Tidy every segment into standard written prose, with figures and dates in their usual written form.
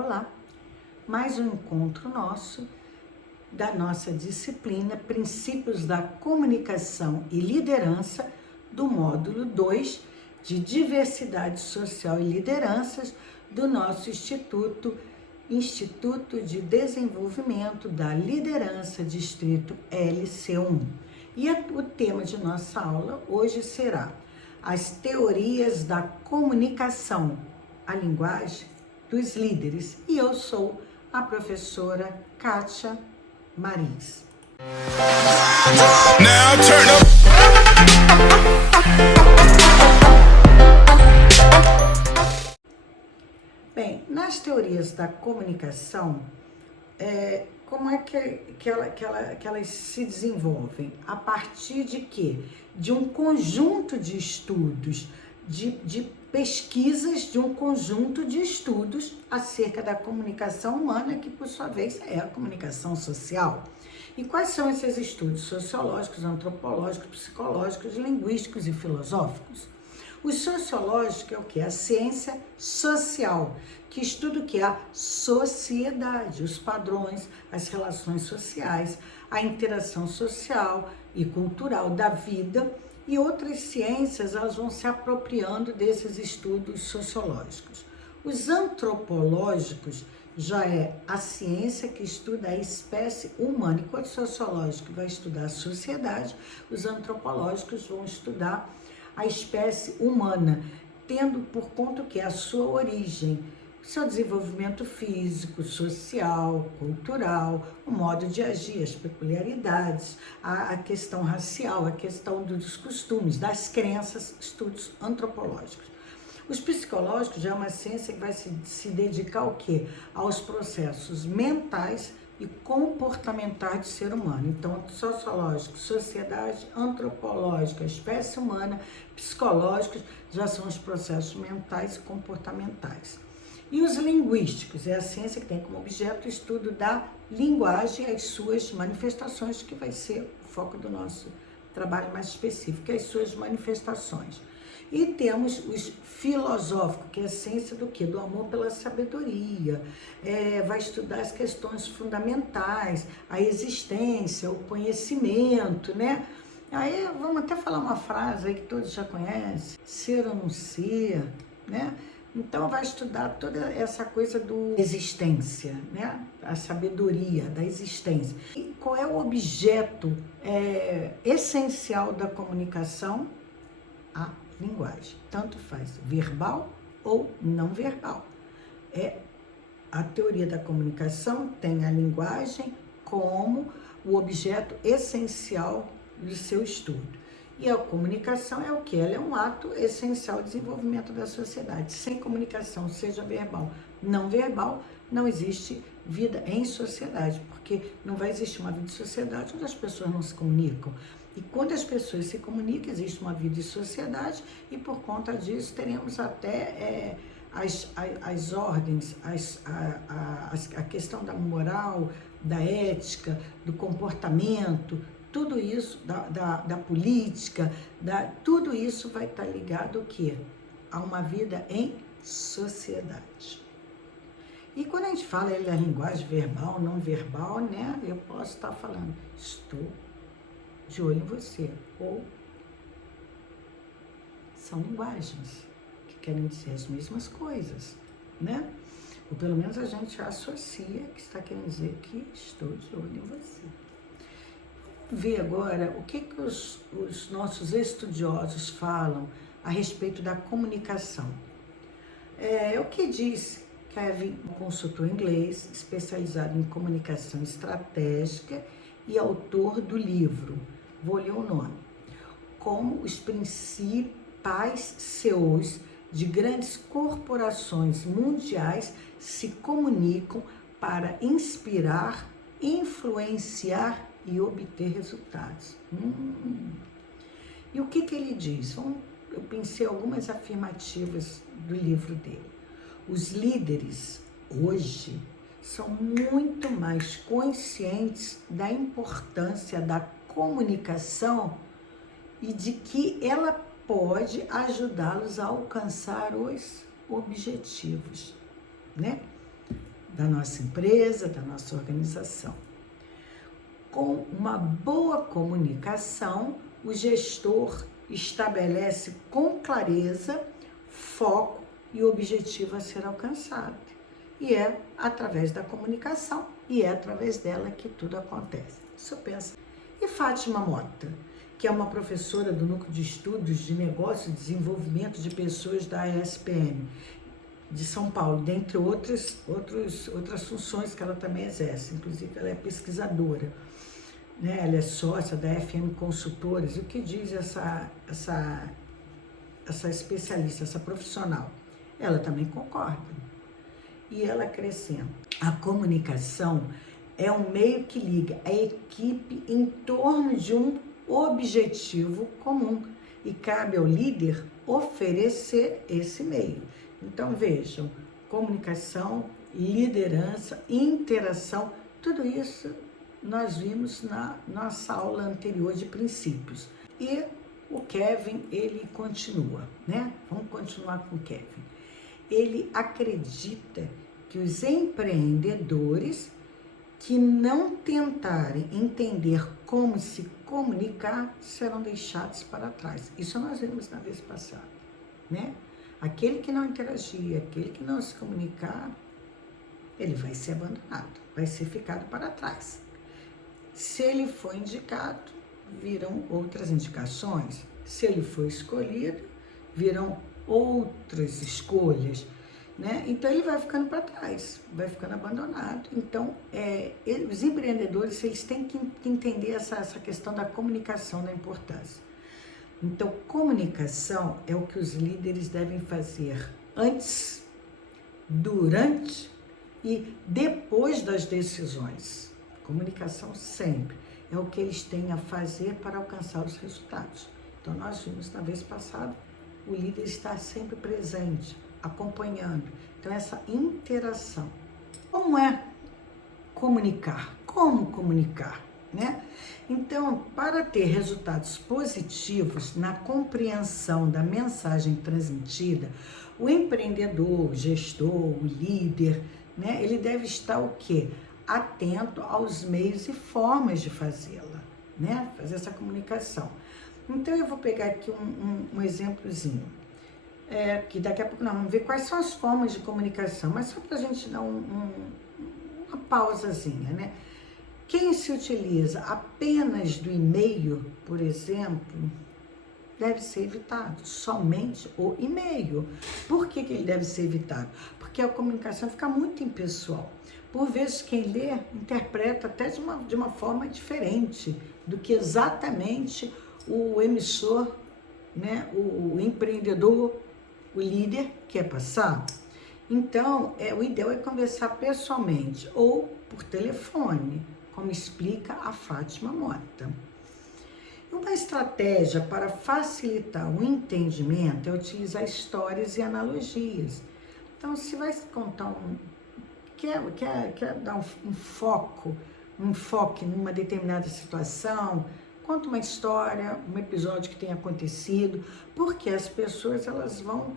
Olá, mais um encontro nosso da nossa disciplina Princípios da Comunicação e Liderança do módulo 2 de Diversidade Social e Lideranças do nosso Instituto de Desenvolvimento da Liderança Distrito LC1. E o tema de nossa aula hoje será as teorias da comunicação, a linguagem dos líderes. E eu sou a professora Kátia Marins. Bem, nas teorias da comunicação, como é que elas se desenvolvem? A partir de quê? De um conjunto de estudos, de pesquisas, de um conjunto de estudos acerca da comunicação humana, que por sua vez é a comunicação social. E quais são esses estudos? Sociológicos, antropológicos, psicológicos, linguísticos e filosóficos. O sociológico é o que? A ciência social, que estuda o que? A sociedade, os padrões, as relações sociais, a interação social e cultural da vida, e outras ciências elas vão se apropriando desses estudos sociológicos. Os antropológicos já é a ciência que estuda a espécie humana, enquanto o sociológico vai estudar a sociedade, os antropológicos vão estudar a espécie humana, tendo por conta que é a sua origem, seu desenvolvimento físico, social, cultural, o modo de agir, as peculiaridades, a questão racial, a questão dos costumes, das crenças, estudos antropológicos. Os psicológicos já é uma ciência que vai se dedicar ao quê? Aos processos mentais e comportamentais do ser humano. Então, sociológico, sociedade, antropológica, espécie humana, psicológicos, já são os processos mentais e comportamentais. E os linguísticos é a ciência que tem como objeto o estudo da linguagem e as suas manifestações, que vai ser o foco do nosso trabalho mais específico, as suas manifestações. E temos os filosóficos, que é a ciência do quê? Do amor pela sabedoria, vai estudar as questões fundamentais, a existência, o conhecimento, né? Aí vamos até falar uma frase aí que todos já conhecem, ser ou não ser, né? Então vai estudar toda essa coisa do existência, né? A sabedoria da existência. E qual é o objeto essencial da comunicação? A linguagem, tanto faz verbal ou não verbal. A teoria da comunicação tem a linguagem como o objeto essencial do seu estudo. E a comunicação é o que? Ela é um ato essencial do desenvolvimento da sociedade. Sem comunicação, seja verbal, não verbal, não existe vida em sociedade, porque não vai existir uma vida de sociedade onde as pessoas não se comunicam. E quando as pessoas se comunicam, existe uma vida de sociedade e por conta disso teremos até as ordens, a questão da moral, da ética, do comportamento, tudo isso, da política, tudo isso vai estar ligado ao quê? A uma vida em sociedade. E quando a gente fala da linguagem verbal, não verbal, né? Eu posso estar falando, estou de olho em você, ou são linguagens que querem dizer as mesmas coisas, né? Ou pelo menos a gente associa que está querendo dizer que estou de olho em você. Ver agora o que os nossos estudiosos falam a respeito da comunicação. O que diz Kevin, um consultor inglês especializado em comunicação estratégica e autor do livro, vou ler o nome, Como os principais CEOs de grandes corporações mundiais se comunicam para inspirar, influenciar e obter resultados. E o que ele diz? Eu pensei algumas afirmativas do livro dele. Os líderes hoje são muito mais conscientes da importância da comunicação e de que ela pode ajudá-los a alcançar os objetivos, né? da nossa empresa, da nossa organização. Com uma boa comunicação, o gestor estabelece com clareza foco e objetivo a ser alcançado. E é através da comunicação, e é através dela que tudo acontece. Isso pensa. E Fátima Mota, que é uma professora do Núcleo de Estudos de Negócio e Desenvolvimento de Pessoas da ESPM de São Paulo, dentre outras funções que ela também exerce, inclusive ela é pesquisadora, né? Ela é sócia da FM Consultores. E o que diz essa especialista, essa profissional? Ela também concorda. E ela acrescenta: a comunicação é um meio que liga a equipe em torno de um objetivo comum e cabe ao líder oferecer esse meio. Então vejam, comunicação, liderança, interação, tudo isso nós vimos na nossa aula anterior de princípios. E o Kevin, ele continua, né? Vamos continuar com o Kevin. Ele acredita que os empreendedores que não tentarem entender como se comunicar serão deixados para trás. Isso nós vimos na vez passada, né? Aquele que não interagir, aquele que não se comunicar, ele vai ser abandonado, vai ser ficado para trás. Se ele for indicado, virão outras indicações. Se ele for escolhido, virão outras escolhas, né? Então ele vai ficando para trás, vai ficando abandonado. Então os empreendedores, eles têm que entender essa questão da comunicação, da importância. Então comunicação é o que os líderes devem fazer antes, durante e depois das decisões. Comunicação sempre é o que eles têm a fazer para alcançar os resultados. Então nós vimos na vez passada, o líder está sempre presente, acompanhando. Então essa interação. Como é comunicar? Como comunicar, né? Então, para ter resultados positivos na compreensão da mensagem transmitida, o empreendedor, o gestor, o líder, né, ele deve estar o quê? Atento aos meios e formas de fazê-la, né? Fazer essa comunicação. Então, eu vou pegar aqui um exemplozinho, que daqui a pouco nós vamos ver quais são as formas de comunicação, mas só para a gente dar uma pausazinha, né? Quem se utiliza apenas do e-mail, por exemplo, deve ser evitado, somente o e-mail. Por que ele deve ser evitado? Porque a comunicação fica muito impessoal. Por vezes quem lê interpreta até de uma forma diferente do que exatamente o emissor, né, o empreendedor, o líder quer passar. Então, o ideal é conversar pessoalmente ou por telefone, como explica a Fátima Mota. Uma estratégia para facilitar o entendimento é utilizar histórias e analogias. Então, se vai contar quer dar um enfoque numa determinada situação, conta uma história, um episódio que tenha acontecido, porque as pessoas elas vão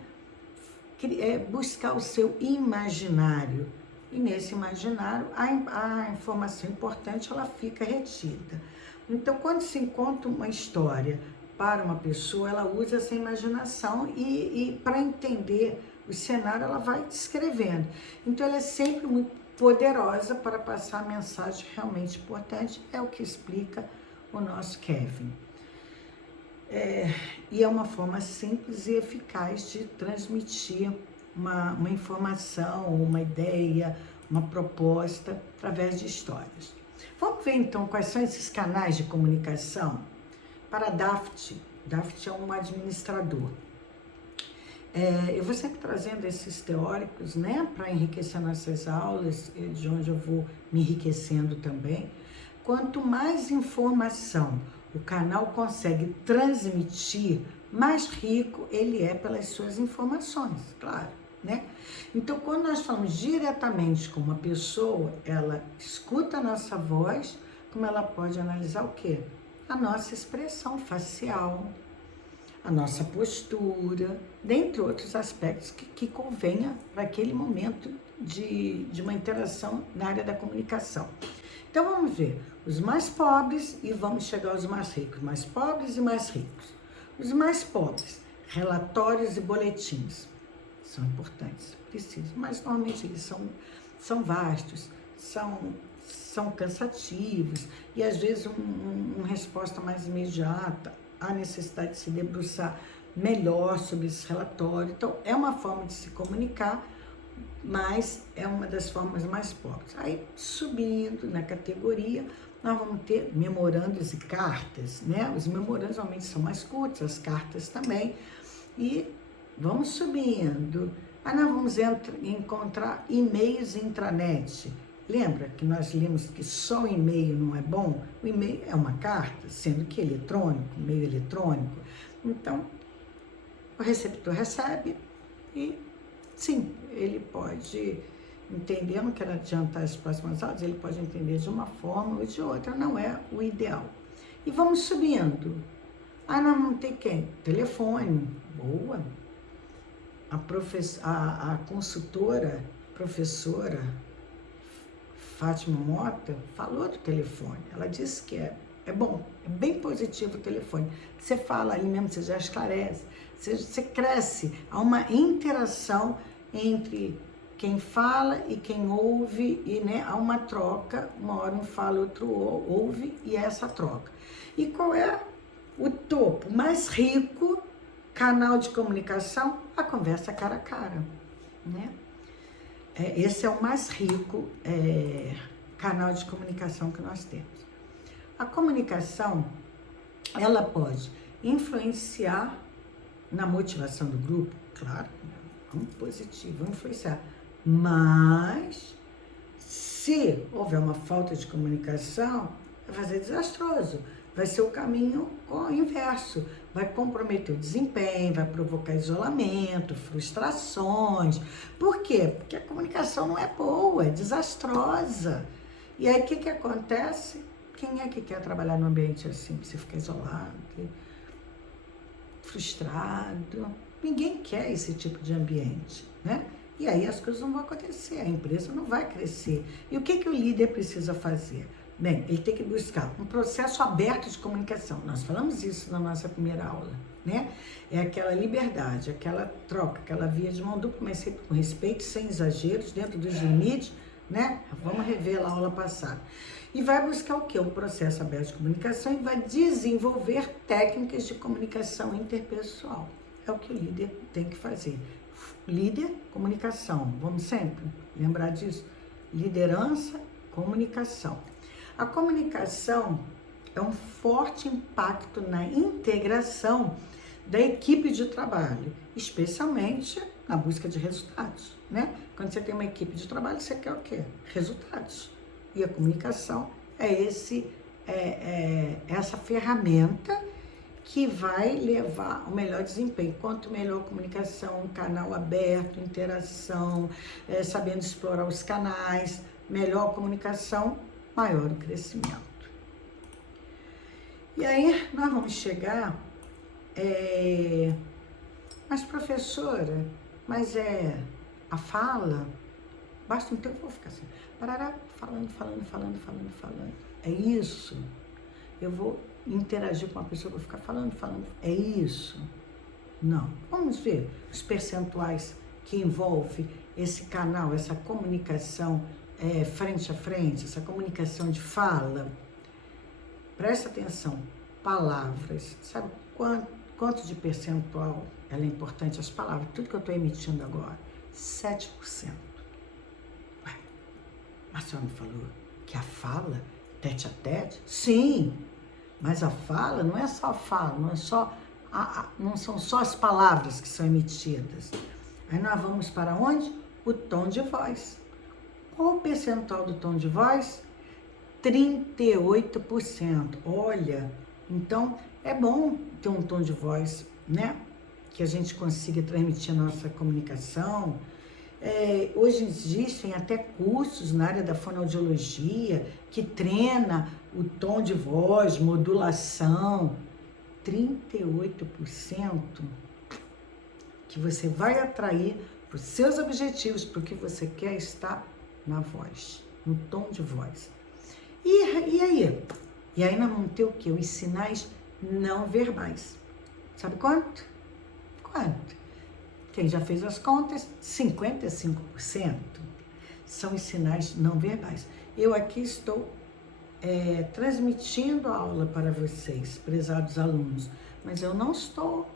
buscar o seu imaginário. E nesse imaginário, a informação importante ela fica retida. Então, quando se conta uma história para uma pessoa, ela usa essa imaginação e para entender o cenário, ela vai descrevendo. Então, ela é sempre muito poderosa para passar a mensagem realmente importante, é o que explica o nosso Kevin. E é uma forma simples e eficaz de transmitir uma informação, uma ideia, uma proposta através de histórias. Vamos ver então quais são esses canais de comunicação para Daft. Daft é um administrador. Eu vou sempre trazendo esses teóricos, né, para enriquecer nossas aulas, de onde eu vou me enriquecendo também. Quanto mais informação o canal consegue transmitir, mais rico ele é pelas suas informações, claro, né? Então, quando nós falamos diretamente com uma pessoa, ela escuta a nossa voz, como ela pode analisar o quê? A nossa expressão facial, a nossa postura, dentre outros aspectos que convenha para aquele momento de uma interação na área da comunicação. Então vamos ver os mais pobres e vamos chegar aos mais ricos, mais pobres e mais ricos. Os mais pobres, relatórios e boletins são importantes, precisam, mas normalmente eles são vastos, são cansativos e às vezes uma resposta mais imediata, há necessidade de se debruçar melhor sobre esse relatório. Então, é uma forma de se comunicar, mas é uma das formas mais pobres. Aí, subindo na categoria, nós vamos ter memorandos e cartas, né? Os memorandos normalmente são mais curtos, as cartas também. E vamos subindo. Aí nós vamos encontrar e-mails e intranet. Lembra que nós lemos que só o e-mail não é bom? O e-mail é uma carta, sendo que eletrônico, meio eletrônico. Então, o receptor recebe e, sim, ele pode entender, não quero adiantar as próximas aulas, ele pode entender de uma forma ou de outra, não é o ideal. E vamos subindo. Ah, nós vamos ter quem? Telefone, boa. A consultora, professora Fátima Mota falou do telefone. Ela disse que é bom, é bem positivo o telefone. Você fala ali mesmo, você já esclarece, você cresce. Há uma interação entre quem fala e quem ouve, e né, há uma troca, uma hora um fala, outro ouve, e é essa troca. E qual é o topo mais rico canal de comunicação? A conversa cara a cara, né? Esse é o mais rico canal de comunicação que nós temos. A comunicação, ela pode influenciar na motivação do grupo, claro, vamos positivo, vamos influenciar, mas se houver uma falta de comunicação, vai fazer desastroso, vai ser o caminho inverso, vai comprometer o desempenho, vai provocar isolamento, frustrações. Por quê? Porque a comunicação não é boa, é desastrosa. E aí o que acontece? Quem é que quer trabalhar num ambiente assim? Você fica isolado, frustrado. Ninguém quer esse tipo de ambiente, né? E aí as coisas não vão acontecer, a empresa não vai crescer. E o que o líder precisa fazer? Bem, ele tem que buscar um processo aberto de comunicação. Nós falamos isso na nossa primeira aula, né? É aquela liberdade, aquela troca, aquela via de mão dupla, mas sempre com respeito, sem exageros, dentro dos limites, né? Vamos rever lá a aula passada. E vai buscar o quê? Um processo aberto de comunicação e vai desenvolver técnicas de comunicação interpessoal. É o que o líder tem que fazer. Líder, comunicação. Vamos sempre lembrar disso. Liderança, comunicação. A comunicação é um forte impacto na integração da equipe de trabalho, especialmente na busca de resultados, né? Quando você tem uma equipe de trabalho, você quer o quê? Resultados. E a comunicação é essa ferramenta que vai levar ao melhor desempenho. Quanto melhor a comunicação, um canal aberto, interação, sabendo explorar os canais, melhor a comunicação, maior o crescimento. E aí nós vamos chegar, mas professora, mas a fala, basta um tempo, eu vou ficar assim, parará, falando. É isso. Eu vou interagir com uma pessoa, vou ficar falando. É isso. Não. Vamos ver os percentuais que envolve esse canal, essa comunicação frente a frente, essa comunicação de fala. Presta atenção. Palavras. Sabe quanto de percentual ela é importante? As palavras, tudo que eu estou emitindo agora, 7%. Ué, mas a senhora me falou que a fala, tete a tete? Sim, mas a fala não é só a fala, não são só as palavras que são emitidas. Aí nós vamos para onde? O tom de voz. Qual o percentual do tom de voz? 38%. Olha, então é bom ter um tom de voz, né? Que a gente consiga transmitir a nossa comunicação. Hoje existem até cursos na área da fonoaudiologia que treina o tom de voz, modulação. 38% que você vai atrair para os seus objetivos, para o que você quer, está na voz, no tom de voz. E aí? E aí nós vamos ter o quê? Os sinais não verbais. Sabe quanto? Quanto? Quem já fez as contas, 55% são os sinais não verbais. Eu aqui estou transmitindo a aula para vocês, prezados alunos, mas eu não estou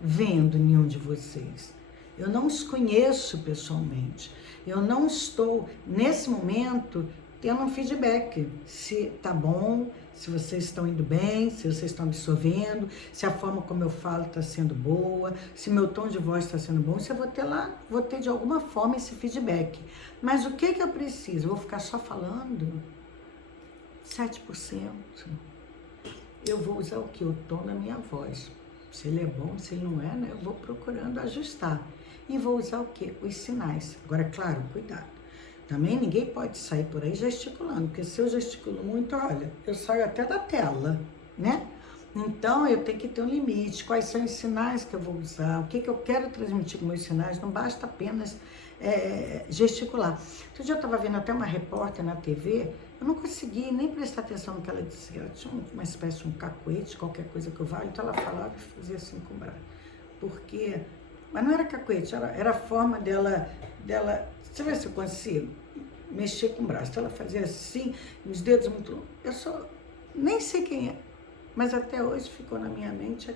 vendo nenhum de vocês. Eu não os conheço pessoalmente. Eu não estou, nesse momento, tendo um feedback. Se tá bom, se vocês estão indo bem, se vocês estão absorvendo, se a forma como eu falo está sendo boa, se meu tom de voz está sendo bom, se eu vou ter de alguma forma esse feedback. Mas o que eu preciso? Eu vou ficar só falando? 7%. Eu vou usar o quê? O tom da minha voz. Se ele é bom, se ele não é, né? Eu vou procurando ajustar. E vou usar o quê? Os sinais. Agora, claro, cuidado. Também ninguém pode sair por aí gesticulando, porque se eu gesticulo muito, olha, eu saio até da tela, né? Então, eu tenho que ter um limite. Quais são os sinais que eu vou usar? O que eu quero transmitir com meus sinais? Não basta apenas gesticular. Outro dia eu estava vendo até uma repórter na TV, eu não consegui nem prestar atenção no que ela disse. Ela tinha uma espécie de um cacuete, qualquer coisa que eu valho, então ela falava e fazia assim com o braço. Porque... Mas não era cacuete, era a forma dela... Deixa eu ver se eu consigo mexer com o braço. Então ela fazia assim, os dedos muito longos. Eu só nem sei quem é, mas até hoje ficou na minha mente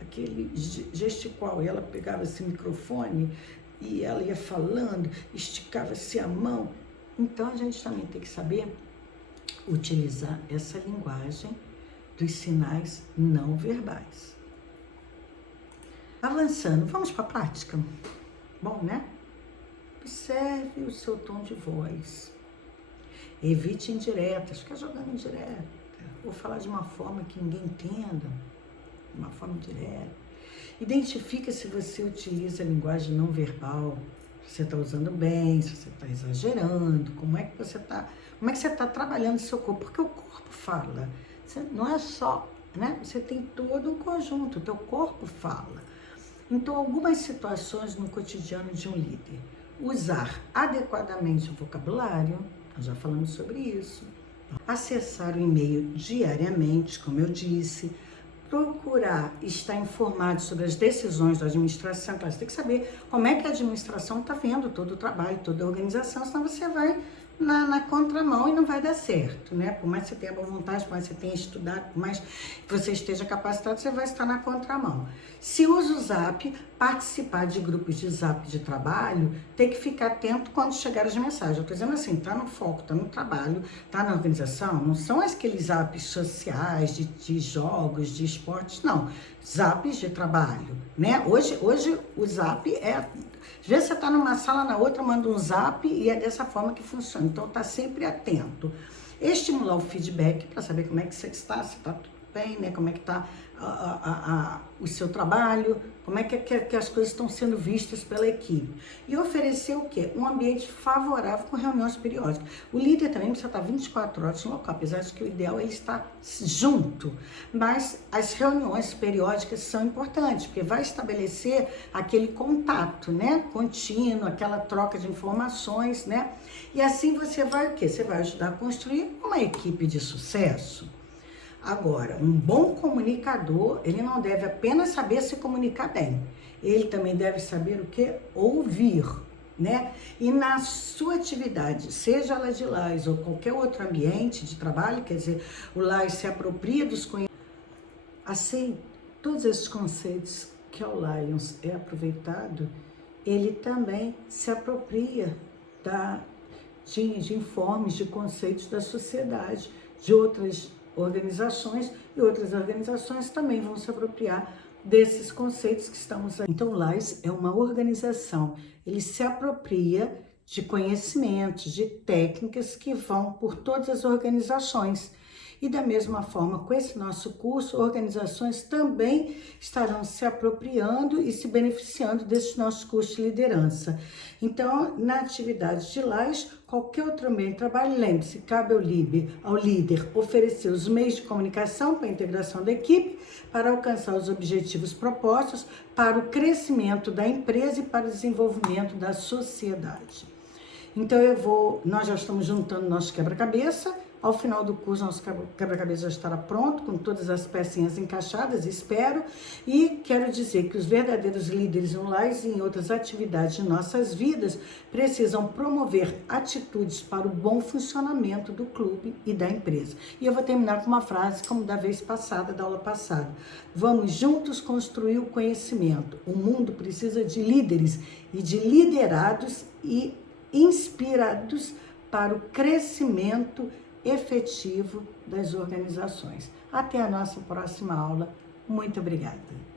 aquele gesticual. E ela pegava esse microfone e ela ia falando, esticava-se a mão. Então a gente também tem que saber utilizar essa linguagem dos sinais não verbais. Avançando, vamos para a prática? Bom, né? Observe o seu tom de voz. Evite indiretas, fica jogando indireta. Ou falar de uma forma que ninguém entenda, de uma forma direta. Identifica se você utiliza a linguagem não verbal, se você está usando bem, se você está exagerando, como é que você está trabalhando o seu corpo, porque o corpo fala. Você, não é só, né? Você tem todo um conjunto, o teu corpo fala. Então, algumas situações no cotidiano de um líder. Usar adequadamente o vocabulário, nós já falamos sobre isso. Acessar o e-mail diariamente, como eu disse. Procurar estar informado sobre as decisões da administração. Claro, você tem que saber como é que a administração está vendo todo o trabalho, toda a organização, senão você vai na contramão e não vai dar certo, né? Por mais que você tenha boa vontade, por mais que você tenha estudado, por mais que você esteja capacitado, você vai estar na contramão. Se usa o Zap, participar de grupos de Zap de trabalho, tem que ficar atento quando chegar as mensagens. Eu estou dizendo assim, tá no foco, tá no trabalho, tá na organização, não são aqueles Zaps sociais, de jogos, de esportes, não. Zaps de trabalho, né? Hoje o Zap às vezes você está numa sala, na outra, manda um Zap e é dessa forma que funciona. Então, tá sempre atento. Estimular o feedback para saber como é que você está, se está tudo bem, né? Como é que está o seu trabalho, como é que as coisas estão sendo vistas pela equipe. E oferecer o quê? Um ambiente favorável com reuniões periódicas. O líder também precisa estar 24 horas no local, apesar de que o ideal é ele estar junto. Mas as reuniões periódicas são importantes, porque vai estabelecer aquele contato, né? Contínuo, aquela troca de informações, né? E assim você vai o quê? Você vai ajudar a construir uma equipe de sucesso. Agora, um bom comunicador, ele não deve apenas saber se comunicar bem, ele também deve saber o que? Ouvir, né? E na sua atividade, seja ela de Lions ou qualquer outro ambiente de trabalho, quer dizer, o Lions se apropria dos conhecimentos. Assim, todos esses conceitos que o Lions é aproveitado, ele também se apropria de informes, de conceitos da sociedade, de outras organizações, e outras organizações também vão se apropriar desses conceitos que estamos aí. Então, o LAIS é uma organização, ele se apropria de conhecimentos, de técnicas que vão por todas as organizações. E da mesma forma, com esse nosso curso, organizações também estarão se apropriando e se beneficiando desses nossos cursos de liderança. Então, na atividade de Lages, qualquer outro meio de trabalho, lembre-se, cabe ao líder oferecer os meios de comunicação para a integração da equipe, para alcançar os objetivos propostos, para o crescimento da empresa e para o desenvolvimento da sociedade. Então nós já estamos juntando nosso quebra-cabeça. Ao final do curso, nosso quebra-cabeça já estará pronto, com todas as pecinhas encaixadas, espero. E quero dizer que os verdadeiros líderes online e em outras atividades de nossas vidas precisam promover atitudes para o bom funcionamento do clube e da empresa. E eu vou terminar com uma frase, como da vez passada, da aula passada. Vamos juntos construir o conhecimento. O mundo precisa de líderes e de liderados e inspirados para o crescimento efetivo das organizações. Até a nossa próxima aula. Muito obrigada.